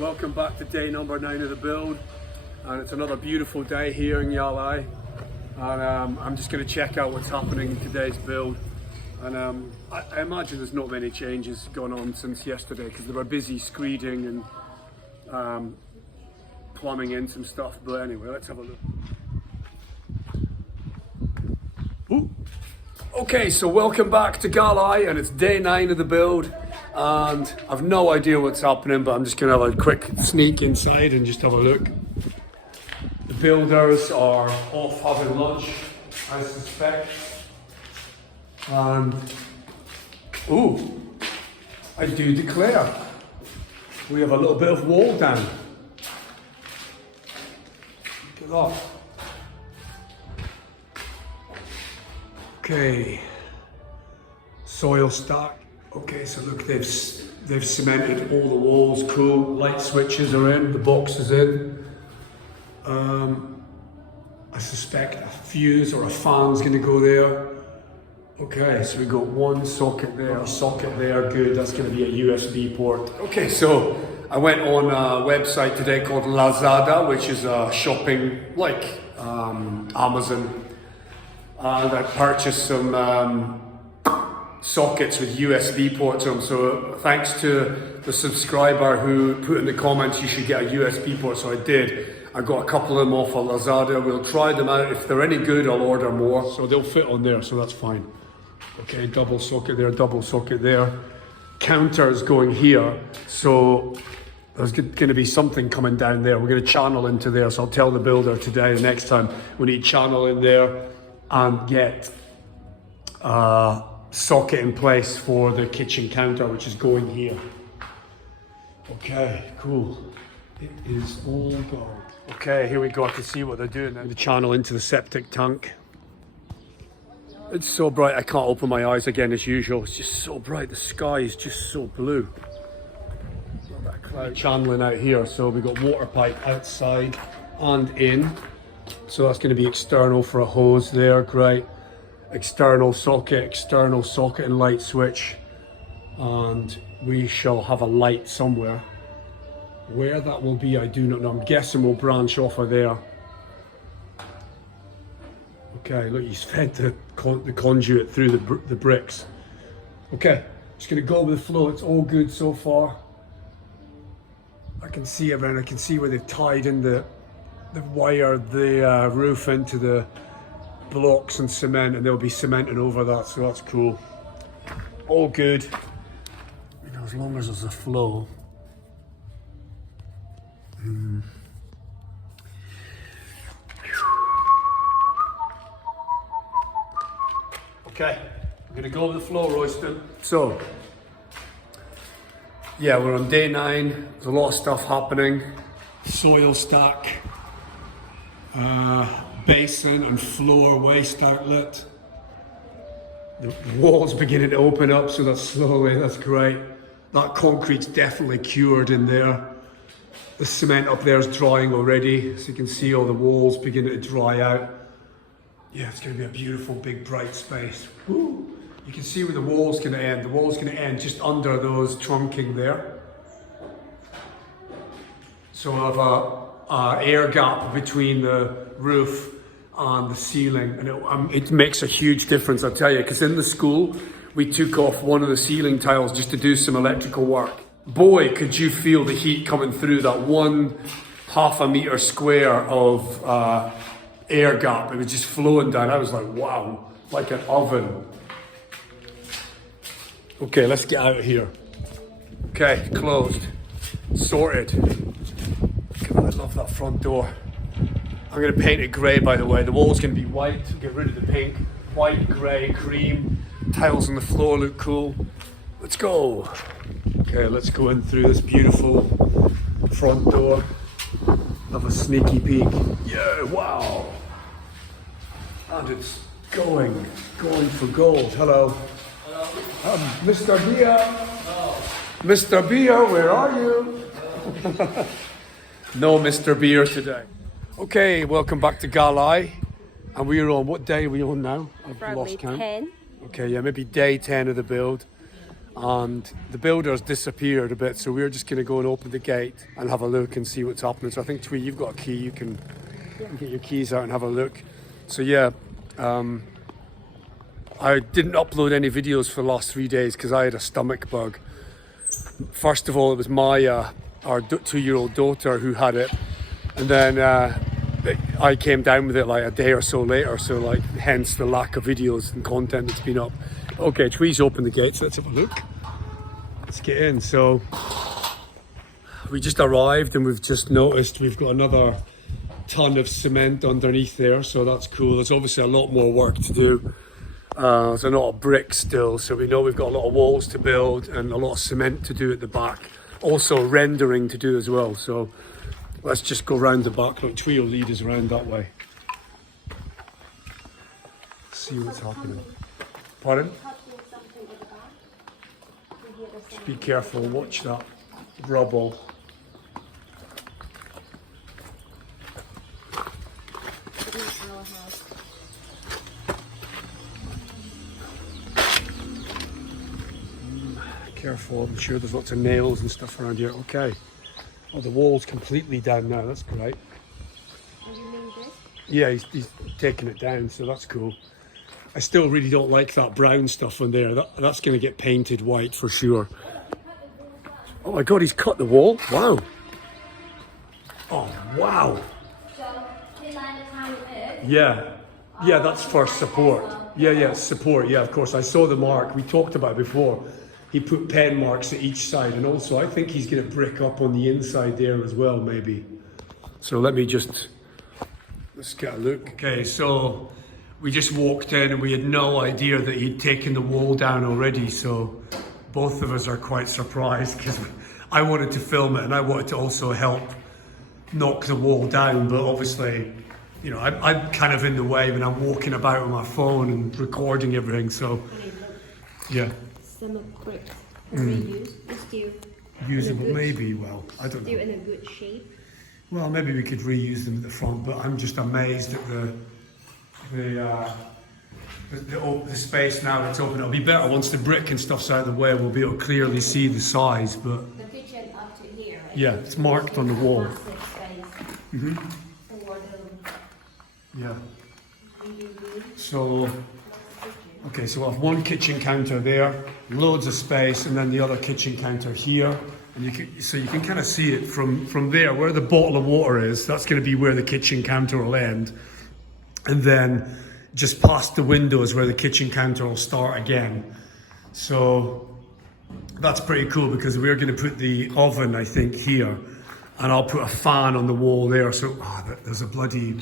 Welcome back to day number 9 of the build, and it's another beautiful day here in Yalai, and I'm just going to check out what's happening in today's build. And I imagine there's not many changes going on since yesterday because they were busy screeding and plumbing in some stuff, but anyway, let's have a look. Ooh. Okay, so welcome back to Galai, and it's day 9 of the build, and I've no idea what's happening, but I'm just going to have a quick sneak inside and just have a look. The builders are off having lunch, I suspect, and ooh, I do declare, we have a little bit of wall down. Look at that. Okay, soil stack. Okay, so look, they've cemented all the walls. Cool. Light switches are in. The box is in. I suspect a fuse or a fan's going to go there. Okay, so we got one socket there, a socket there. Good. That's going to be a USB port. Okay, so I went on a website today called Lazada, which is a shopping like Amazon. And I purchased some sockets with USB ports on them. So thanks to the subscriber who put in the comments you should get a USB port, so I did. I got a couple of them off of Lazada. We'll try them out. If they're any good, I'll order more. So they'll fit on there, so that's fine. Okay, double socket there, double socket there. Counters going here. So there's going to be something coming down there. We're going to channel into there. So I'll tell the builder today, the next time, we need channel in there and get a socket in place for the kitchen counter, which is going here. Okay, cool. It is all gone. Okay, here we go. I can see what they're doing now. The channel into the septic tank. It's so bright, I can't open my eyes again as usual. It's just so bright. The sky is just so blue. Not that cloud. Channeling out here, so we've got water pipe outside and in. So that's going to be external for a hose there, great. External socket and light switch. And we shall have a light somewhere. Where that will be, I do not know. I'm guessing we'll branch off of there. Okay, look, he's fed the conduit through the bricks. Okay, just going to go with the flow. It's all good so far. I can see everything. I can see where they've tied in the roof into the blocks and cement, and they'll be cementing over that, so that's cool. All good. You know, as long as there's a flow. Okay, I'm gonna go with the flow, Royston. So, yeah, we're on day 9. There's a lot of stuff happening. Soil stack. Basin and floor waste outlet. The wall's beginning to open up, so that's slowly, that's great. That concrete's definitely cured in there. The cement up there is drying already, so you can see all the walls beginning to dry out. Yeah, it's going to be a beautiful, big, bright space. Woo. You can see where the wall's going to end. The wall's going to end just under those trunking there. So we'll have a air gap between the roof and the ceiling, and it makes a huge difference, I'll tell you, because in the school we took off one of the ceiling tiles just to do some electrical work. Boy, could you feel the heat coming through that 1/2 meter square of air gap. It was just flowing down. I was like, wow, like an oven. Okay, let's get out of here. Okay, closed, sorted. God, I love that front door. I'm going to paint it grey, by the way. The wall's going to be white. Get rid of the pink. White, grey, cream. Tiles on the floor look cool. Let's go. Okay, let's go in through this beautiful front door. Have a sneaky peek. Yeah, wow. And it's going for gold. Hello. Hello. Mr. Beer. Hello. Mr. Beer, where are you? No Mr. Beer today. Okay, welcome back to Galai. And we are on, what day are we on now? I've Probably lost count. 10. Okay, yeah, maybe day 10 of the build. and the builder's disappeared a bit, so we're just going to go and open the gate and have a look and see what's happening. So I think, Twee, you've got a key, you can get your keys out and have a look. So yeah, I didn't upload any videos for the last 3 days because I had a stomach bug. First of all, it was Maya, our 2-year-old daughter, who had it, and then I came down with it like a day or so later, so like hence the lack of videos and content that's been up. Okay, Twee's opened the gates, let's have a look. Let's get in. So we just arrived and we've just noticed we've got another ton of cement underneath there, so that's cool. There's obviously a lot more work to do. There's a lot of bricks still, so we know we've got a lot of walls to build and a lot of cement to do at the back. Also rendering to do as well, so let's just go round the back. Look, Twee will lead us around that way. See what's happening. Pardon? Just be careful, watch that rubble. Careful, I'm sure there's lots of nails and stuff around here. Okay. Oh, the wall's completely down now, that's great. And you mean this? Yeah, he's taking it down, so that's cool. I still really don't like that brown stuff on there. That's going to get painted white for sure. Oh my God, he's cut the wall. Wow. Oh, wow. So, this line the time is? Yeah. Yeah, that's for support. Yeah, support. Yeah, of course. I saw the mark. We talked about it before. He put pen marks at each side, and also I think he's going to brick up on the inside there as well, maybe. So let's get a look. Okay, so we just walked in and we had no idea that he'd taken the wall down already, so both of us are quite surprised because I wanted to film it and I wanted to also help knock the wall down, but obviously, you know, I'm kind of in the way when I'm walking about with my phone and recording everything, so yeah. Some of bricks reused, it's still Usable, maybe, well, I don't still know. in a good shape. Well, maybe we could reuse them at the front, but I'm just amazed at the space now that's open. It'll be better once the brick and stuff's out of the way, we'll be able to clearly see the size, but The kitchen up to here, right? yeah, it's marked on the wall. Massive space Hmm. for the Yeah, living room. so, okay, so we'll have one kitchen counter there, loads of space, and then the other kitchen counter here. And you can kind of see it from there, where the bottle of water is, that's going to be where the kitchen counter will end. And then just past the windows where the kitchen counter will start again. So that's pretty cool because we're going to put the oven, I think, here. And I'll put a fan on the wall there. So there's a bloody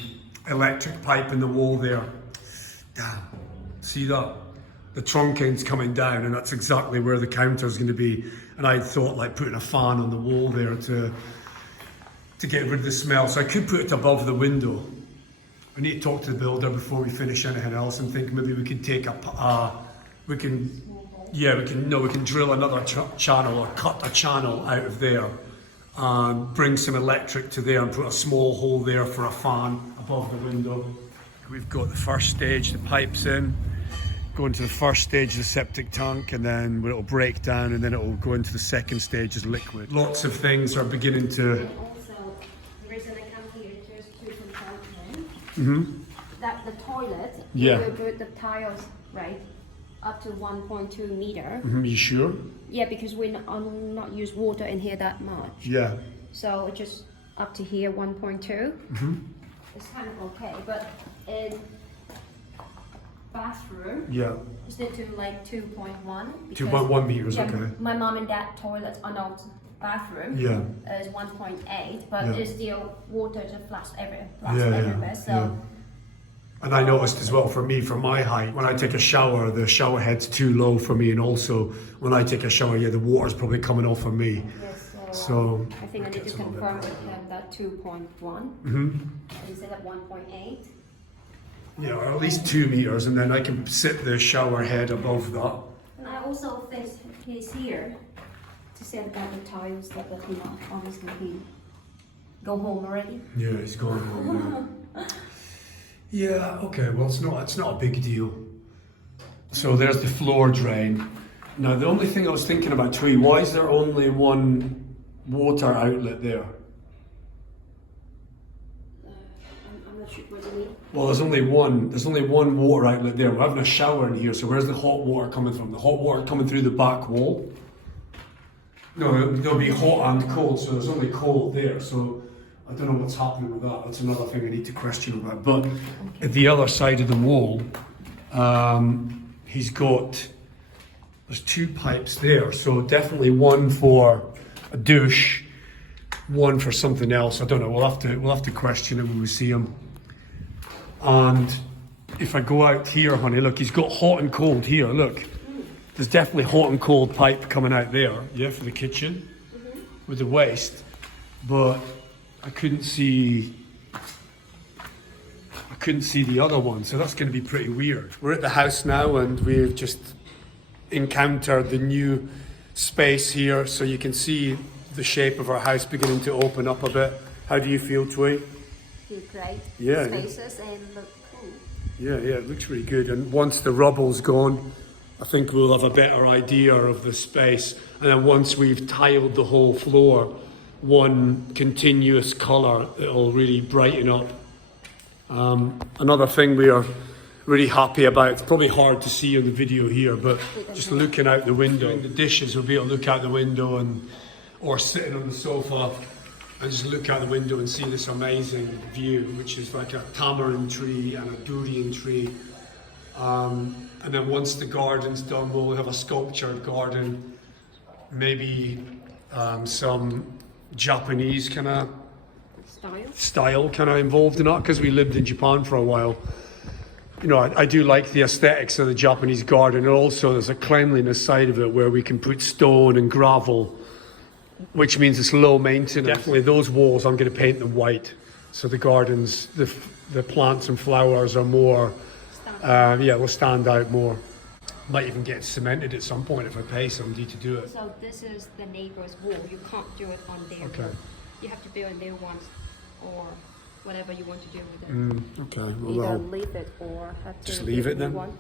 electric pipe in the wall there. Damn. See that? The trunk end's coming down, and that's exactly where the counter is going to be. And I thought like putting a fan on the wall there to get rid of the smell. So I could put it above the window. I need to talk to the builder before we finish anything else and think maybe we can take we can drill another channel or cut a channel out of there and bring some electric to there and put a small hole there for a fan above the window. We've got the first stage, the pipes in, going to the first stage of the septic tank, and then it'll break down and then it'll go into the second stage as liquid. Lots of things are beginning to... And also, the reason I come here is just to confirm that the toilet, Yeah. we will put the tiles, right, up to 1.2 meter. You sure? Yeah, because we not use water in here that much. Yeah. So just up to here, 1.2. It's kind of okay, but in bathroom, Yeah. is it to like 2.1? 2.1 meters, Yeah, okay. my mom and dad toilets are not bathroom. Yeah. Is 1.8, but Yeah. it's still water just flash everywhere. So yeah. And I noticed as well for me, for my height, when I take a shower, the shower head's too low for me, and also when I take a shower, yeah, the water's probably coming off of me. yes, So I think I need to gets a little bit confirm better. with him that 2.1 instead of 1.8. Yeah, or at least 2 meters, and then I can sit the shower head above that. And I also think he's here to set about the tiles that he not obviously he go home already. Yeah, he's going home now. Yeah, okay, well it's not a big deal. So there's the floor drain. Now, the only thing I was thinking about, Twee, why is there only one water outlet there? I'm not sure what you mean. Well, there's only one water outlet there. We're having a shower in here, so where's the hot water coming from? The hot water coming through the back wall? No, there'll be hot and cold, so there's only cold there. So I don't know what's happening with that. That's another thing I need to question about. But at the other side of the wall, there's two pipes there. So definitely one for a douche, one for something else. I don't know. We'll have to question it when we see him. And if I go out here, honey, look, he's got hot and cold here. Look, there's definitely hot and cold pipe coming out there, yeah, for the kitchen with the waste. But I couldn't see the other one, so that's going to be pretty weird. We're at the house now, and we've just encountered the new space here, so you can see the shape of our house beginning to open up a bit. How do you feel, Twee? Feel great. Yeah. Spaces and look cool. Yeah, it looks really good. And once the rubble's gone, I think we'll have a better idea of the space. And then once we've tiled the whole floor, one continuous colour, it'll really brighten up. Another thing we are really happy about, it's probably hard to see in the video here, but just looking out the window, the dishes, we'll be able to look out the window or sitting on the sofa and just look out the window and see this amazing view, which is like a tamarind tree and a durian tree. And then once the garden's done, we'll have a sculptured garden, maybe some Japanese kind of style kind of involved in that, because we lived in Japan for a while. You know, I do like the aesthetics of the Japanese garden, and also there's a cleanliness side of it where we can put stone and gravel, which means it's low maintenance. Definitely those walls, I'm going to paint them white, so the gardens, the plants and flowers are more, will stand out more. Might even get cemented at some point if I pay somebody to do it. So this is the neighbor's wall. You can't do it on their Okay. wall. You have to build a new one, or whatever you want to do with it. Okay, well, Either I'll leave it or have to just leave it do then. one.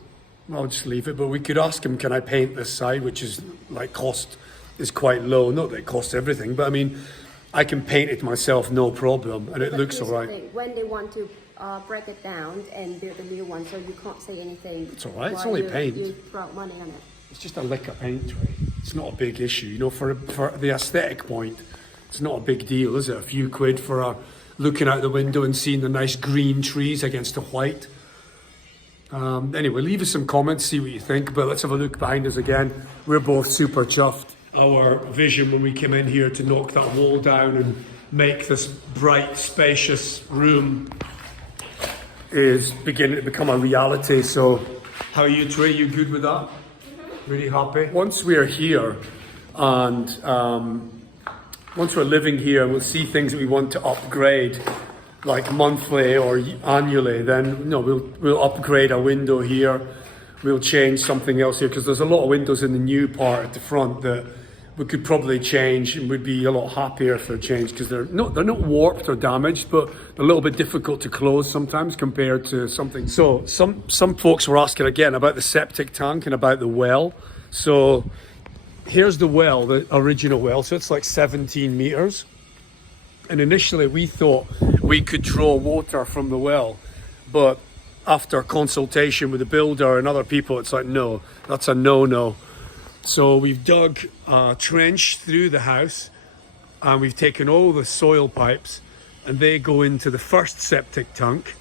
I'll just leave it, but we could ask him, can I paint this side, which is like cost is quite low. Not that it costs everything, but I mean, I can paint it myself, no problem, and it But looks all here's the right. thing, when they want to break it down and build a new one, so you can't say anything. It's all right, it's while only you- paint. You throw money on it. It's just a lick of paint, right? It's not a big issue, you know, for the aesthetic point, it's not a big deal, is it? A few quid for looking out the window and seeing the nice green trees against the white. Anyway, leave us some comments, see what you think, but let's have a look behind us again. We're both super chuffed. Our vision when we came in here to knock that wall down and make this bright, spacious room is beginning to become a reality. So, how are you, Trey? You good with that? Really happy? Once we're here and once we're living here, we'll see things that we want to upgrade, like monthly or annually, then we'll upgrade a window here. We'll change something else here, because there's a lot of windows in the new part at the front that we could probably change and would be a lot happier if they're changed, because they're not warped or damaged, but they're a little bit difficult to close sometimes compared to something. So some folks were asking again about the septic tank and about the well. So here's the well, the original well. So it's like 17 meters. And initially we thought we could draw water from the well, but after consultation with the builder and other people, it's like, no, that's a no-no. So we've dug a trench through the house, and we've taken all the soil pipes, and they go into the first septic tank,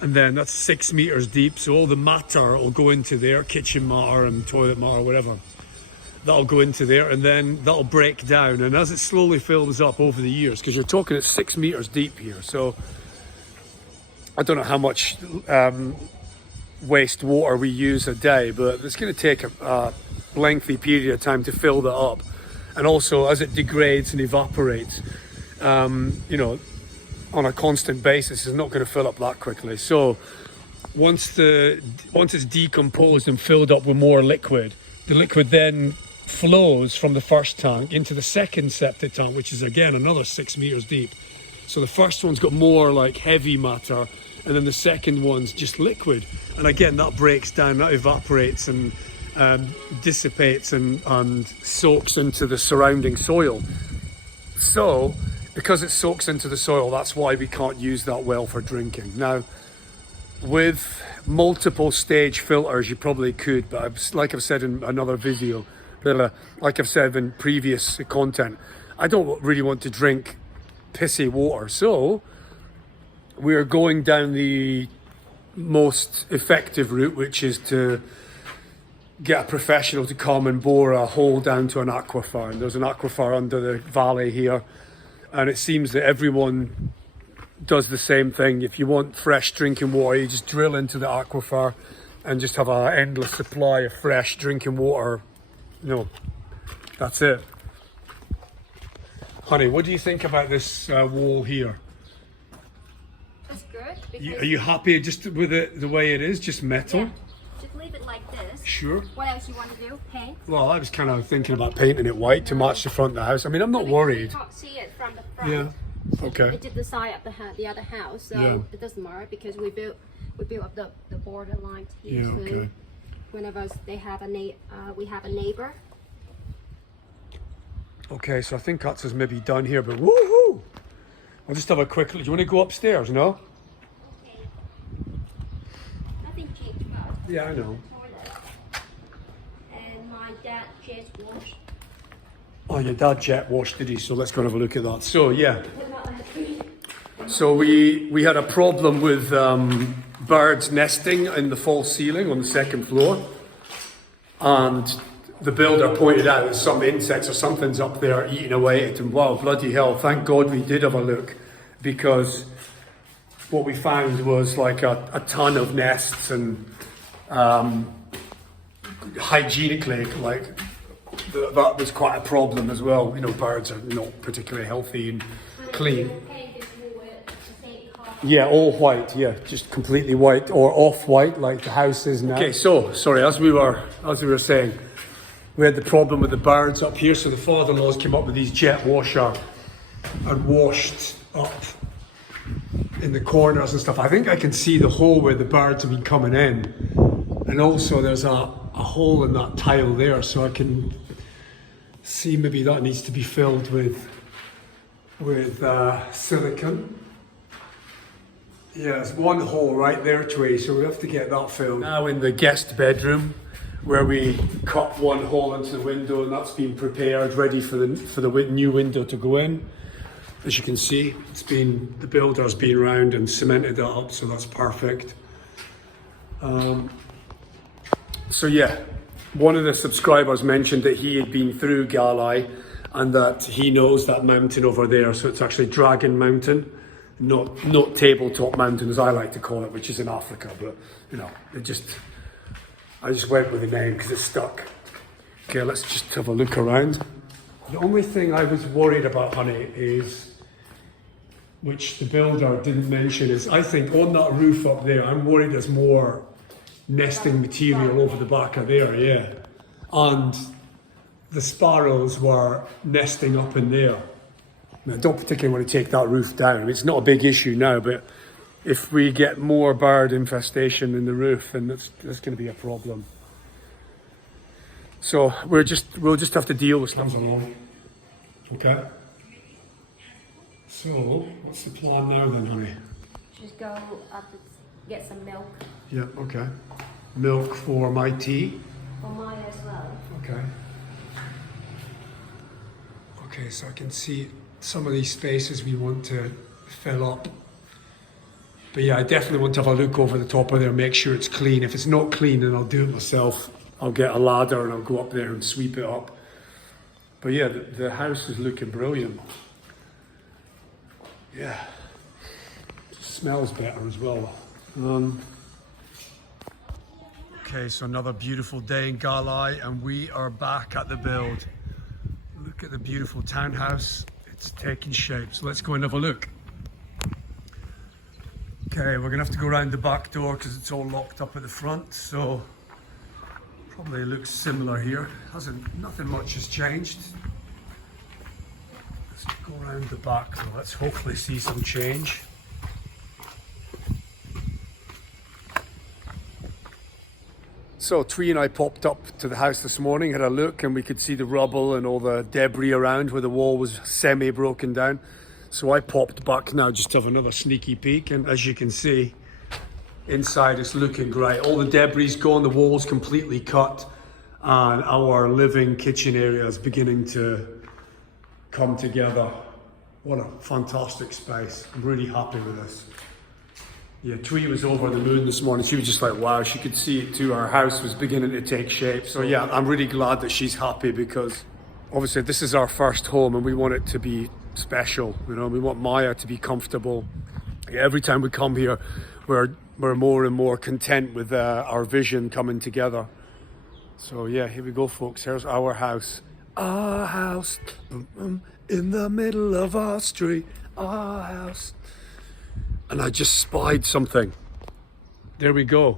and then that's 6 meters deep, so all the matter will go into there, kitchen matter and toilet matter, whatever. That'll go into there, and then that'll break down, and as it slowly fills up over the years, because you're talking at 6 meters deep here, so I don't know how much wastewater we use a day, but it's going to take a lengthy period of time to fill that up. And also, as it degrades and evaporates, on a constant basis, it's not going to fill up that quickly. So once it's decomposed and filled up with more liquid, the liquid then flows from the first tank into the second septic tank, which is again another 6 meters deep. So the first one's got more like heavy matter, and then the second one's just liquid. And again, that breaks down, that evaporates, and dissipates and soaks into the surrounding soil. So, because it soaks into the soil, that's why we can't use that well for drinking. Now, with multiple stage filters, you probably could, but like I've said in another video, like I've said in previous content, I don't really want to drink pissy water. So, we're going down the most effective route, which is to get a professional to come and bore a hole down to an aquifer. And there's an aquifer under the valley here, and it seems that everyone does the same thing. If you want fresh drinking water, you just drill into the aquifer and just have an endless supply of fresh drinking water. That's it. Honey, what do you think about this wall here? That's good. Because Are you happy just with it the way it is, just metal? yeah, just leave it like this. Sure. What else you want to do? Paint? Well, I was kind of thinking about painting it white to match the front of the house. I mean, I'm not Because worried. You can't see it from the front. Yeah. Okay. We did the side of the other house, so Yeah. it doesn't matter because we built up the border lines here. Yeah, So okay. whenever they have we have a neighbor. Okay, so I think that's us maybe done here, but woohoo! I'll just have a quick look. Do you want to go upstairs, no? Okay. Nothing changed much. Yeah, I know. Toilet. And my dad just washed. Oh, your dad jet washed, did he? So let's go and have a look at that. So, yeah. So we had a problem with birds nesting in the false ceiling on the second floor. And the builder pointed out that some insects or something's up there eating away at it. And wow, bloody hell, thank God we did have a look, because what we found was like a ton of nests, and hygienically, like that was quite a problem as well. Birds are not particularly healthy and clean. Yeah, all white, yeah, just completely white or off-white like the house is now. Okay, so, sorry, as we were saying, we had the problem with the birds up here, so the father-in-laws came up with these jet washer and washed up in the corners and stuff. I think I can see the hole where the birds have been coming in, and also there's a hole in that tile there, so I can see maybe that needs to be filled with silicone. Yeah, there's one hole right there, Trey, so we have to get that filled. Now in the guest bedroom, where we cut one hole into the window, and that's been prepared, ready for the new window to go in. As you can see, the builder's been round and cemented that up, so that's perfect. So yeah, one of the subscribers mentioned that he had been through Galai and that he knows that mountain over there, so it's actually Dragon Mountain. Not Tabletop Mountain, as I like to call it, which is in Africa, but I just went with the name because it's stuck. Okay, let's just have a look around. The only thing I was worried about, honey, is, which the builder didn't mention, is I think on that roof up there, I'm worried there's more nesting material over the back of there, yeah. And the sparrows were nesting up in there. I don't particularly want to take that roof down. It's not a big issue now, but if we get more bird infestation in the roof, then that's going to be a problem. So we'll just have to deal with stuff along. Okay. So what's the plan now then, honey? Just go up to get some milk Yeah. Okay. Milk for my tea. for mine as well. Okay. Okay, so I can see some of these spaces we want to fill up. But yeah, I definitely want to have a look over the top of there, make sure it's clean. If it's not clean, then I'll do it myself. I'll get a ladder and I'll go up there and sweep it up. But yeah, the house is looking brilliant. Yeah. It smells better as well. Okay, so another beautiful day in Galai, and we are back at the build. Look at the beautiful townhouse. It's taking shape, so let's go and have a look. Okay, we're gonna have to go around the back door because it's all locked up at the front, so probably looks similar here. Nothing much has changed. Let's go around the back though. Let's hopefully see some change. So Twee and I popped up to the house this morning, had a look, and we could see the rubble and all the debris around where the wall was semi-broken down. So I popped back now just to have another sneaky peek, and as you can see, inside it's looking great. All the debris gone, the wall's completely cut, and our living kitchen area is beginning to come together. What a fantastic space. I'm really happy with this. Yeah, Twee was over the moon this morning. She was just like, wow, she could see it too. Our house was beginning to take shape. So yeah, I'm really glad that she's happy, because obviously this is our first home and we want it to be special. You know, we want Maya to be comfortable. Yeah, every time we come here, we're more and more content with our vision coming together. So yeah, here we go, folks. Here's our house. Our house, in the middle of our street. Our house. And I just spied something. There we go.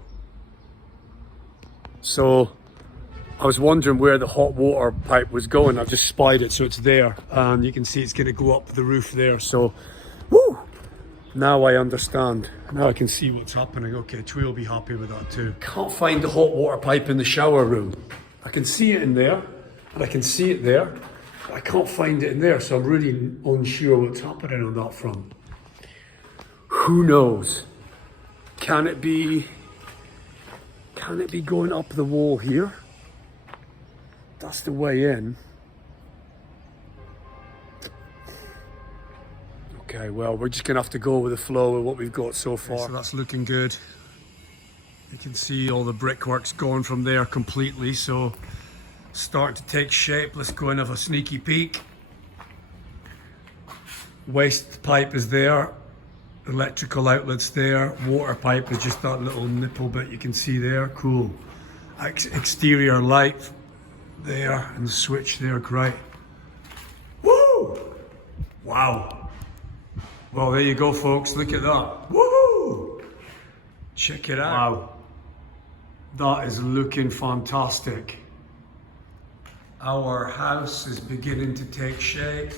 So I was wondering where the hot water pipe was going. I've just spied it, so it's there. And you can see it's going to go up the roof there. So, woo! Now I understand. Now I can see what's happening. Okay, Twee will be happy with that too. Can't find the hot water pipe in the shower room. I can see it in there, and I can see it there, but I can't find it in there. So I'm really unsure what's happening on that front. Who knows? Can it be going up the wall here? That's the way in. Okay, well, we're just gonna have to go with the flow of what we've got so far. So that's looking good. You can see all the brickwork's gone from there completely, so starting to take shape. Let's go and have a sneaky peek. Waste pipe is there. Electrical outlets there. Water pipe is just that little nipple bit you can see there. Cool. Exterior light there and the switch there. Great. Woo! Wow. Well, there you go, folks. Look at that. Woohoo! Check it out. Wow. That is looking fantastic. Our house is beginning to take shape.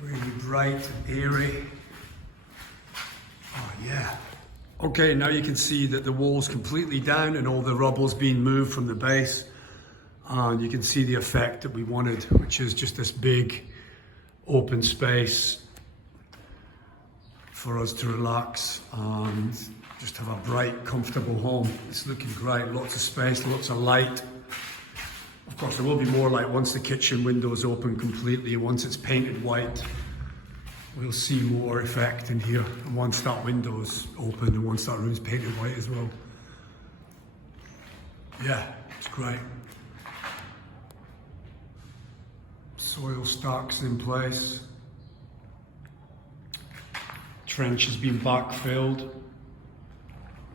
Really bright and airy. Oh yeah. Okay, now you can see that the wall's completely down and all the rubble's being moved from the base. And you can see the effect that we wanted, which is just this big open space for us to relax and just have a bright, comfortable home. It's looking great, lots of space, lots of light. Of course, there will be more light once the kitchen windows open completely, once it's painted white. We'll see more effect in here, and once that window's open and once that room's painted white as well. Yeah, it's great. Soil stacks in place. Trench has been backfilled,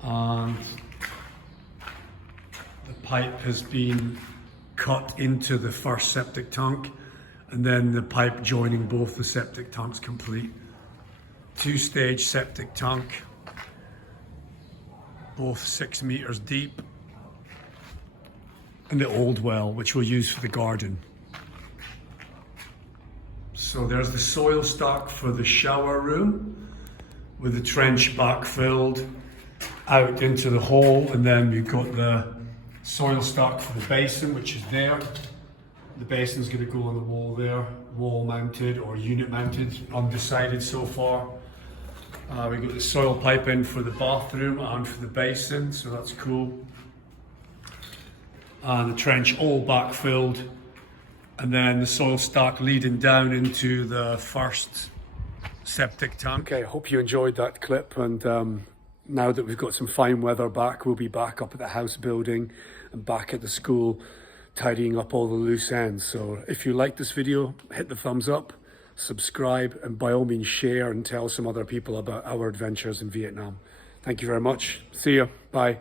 and the pipe has been cut into the first septic tank, and then the pipe joining both the septic tanks complete. Two-stage septic tank, both 6 meters deep, and the old well, which we'll use for the garden. So there's the soil stack for the shower room, with the trench backfilled out into the hole, and then we've got the soil stack for the basin, which is there. The basin's going to go on the wall there, wall mounted or unit mounted, undecided so far. We've got the soil pipe in for the bathroom and for the basin, so that's cool. And the trench all backfilled, and then the soil stack leading down into the first septic tank. Okay, I hope you enjoyed that clip, and now that we've got some fine weather back, we'll be back up at the house building and back at the school, tidying up all the loose ends. So if you like this video, hit the thumbs up, subscribe, and by all means share and tell some other people about our adventures in Vietnam. Thank you very much. See ya. Bye.